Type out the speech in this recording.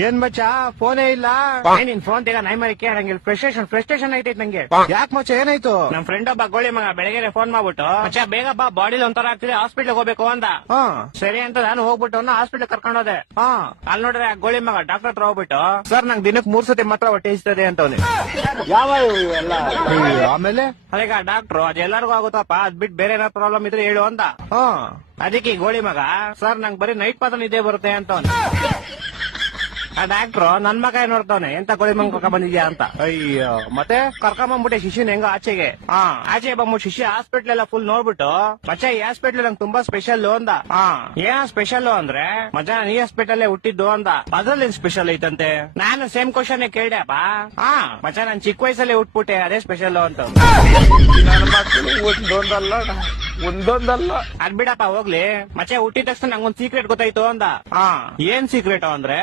ಏನ್ ಮಚ್ಚ ಫೋನೇ ಇಲ್ಲ. ನಿನ್ ಫೋನ್ ತೆಗ ನೈ ಮರಿಕೆ ನಂಗೆ ಫ್ರಸ್ಟ್ರೇಷನ್ ಐತೈತ್ ನಂಗೆ. ಯಾಕೆ ಮಚ್ಚ ಏನಾಯ್ತು? ನಮ್ ಫ್ರೆಂಡ್ ಒಬ್ಬ ಗೋಳಿ ಮಗ ಬೆಳಗ್ಗೆ ಫೋನ್ ಮಾಡ್ಬಿಟ್ಟು ಮಚ್ಚ ಬೇಗ ಬಾ ಬಾಡಿಲಿ ಒಂಥರ ಆಗ್ತಿದೆ ಹಾಸ್ಪಿಟಲ್ ಹೋಗ್ಬೇಕು ಅಂದ. ಸರಿ ಅಂತ ನಾನು ಹೋಗ್ಬಿಟ್ಟು ಹಾಸ್ಪಿಟಲ್ ಕರ್ಕೊಂಡು ಹೋದೆ. ಅಲ್ಲಿ ನೋಡ್ರೆ ಆ ಗೋಳಿ ಮಗ ಡಾಕ್ಟರ್ ಹತ್ರ ಹೋಗ್ಬಿಟ್ಟು ಸರ್ ನಂಗೆ ದಿನಕ್ಕೆ 3 ಸತಿ ಮಾತ್ರ ಹೊಟ್ಟೆ ಇಸ್ತದೆ ಅಂತವ್ನೆ. ಯಾವ ಎಲ್ಲ ಆಮೇಲೆ ಅದೀಗ ಡಾಕ್ಟ್ರು ಅದೆಲ್ಲರಿಗೂ ಆಗುತ್ತಪ್ಪ ಅದ್ ಬಿಟ್ಟು ಬೇರೆ ಏನಾದ್ರು ಪ್ರಾಬ್ಲಮ್ ಇದ್ರೆ ಹೇಳು ಅಂತ. ಅದಕ್ಕೆ ಈ ಗೋಳಿ ಮಗ ಸರ್ ನಂಗೆ ಬರೀ ನೈಟ್ ಮಾತ್ರ ನಿದ್ದೆ ಬರುತ್ತೆ ಅಂತವ್ನೆ. ಆ ಡಾಕ್ಟ್ರು ನನ್ ಮಗ ಏನ್ ನೋಡ್ತಾವನೆ ಎಂತ ಗೋಳಿ ಮಗ ಕರ್ಕೊಂಡ್ ಬಂದಿದ್ಯಾ ಅಂತ. ಅಯ್ಯೋ ಮತ್ತೆ ಕರ್ಕೊಂಬಂದ್ಬಿಟ್ಟೆ ಶಿಷ್ಯನ್ ಹೆಂಗ ಆಚೆಗೆ. ಆಚೆ ಬಂದ್ಬಿಟ್ಟು ಶಿಷ್ಯ ಹಾಸ್ಪಿಟ್ಲ್ ಎಲ್ಲ ಫುಲ್ ನೋಡ್ಬಿಟ್ಟು ಮಚ್ಚ ಈ ಹಾಸ್ಪಿಟ್ಲ್ ನಂಗೆ ತುಂಬಾ ಸ್ಪೆಷಲ್ ಅಂದ. ಏನ್ ಸ್ಪೆಷಲ್ ಅಂದ್ರೆ ಮಚ್ಚ ಈ ಹಾಸ್ಪಿಟಲ್ ಹುಟ್ಟಿದ್ದು ಅಂದ. ಅದ್ರಲ್ಲಿ ಸ್ಪೆಷಲ್ ಐತಂತೆ. ನಾನು ಸೇಮ್ ಕ್ವಶನ್ ಕೇಳ್ದೆಪ್ಪ. ಮಚ್ಚ ನಾನ್ ಚಿಕ್ಕ ವಯಸ್ಸಲ್ಲಿ ಹುಟ್ಬಿಟ್ಟೆ ಅದೇ ಸ್ಪೆಷಲ್ ಅಂತ. ನನ್ನ ಮಕ್ಕಳು ಒಂದೊಂದಲ್ಲ ಅದ್ ಬಿಡಪ್ಪ ಹೋಗ್ಲಿ. ಮಚ್ಚ ಹುಟ್ಟಿದ ತಕ್ಷಣ ನಂಗೊಂದ್ ಸೀಕ್ರೆಟ್ ಗೊತ್ತಾಯ್ತು ಅಂದ. ಏನ್ ಸೀಕ್ರೆಟ್ ಅಂದ್ರೆ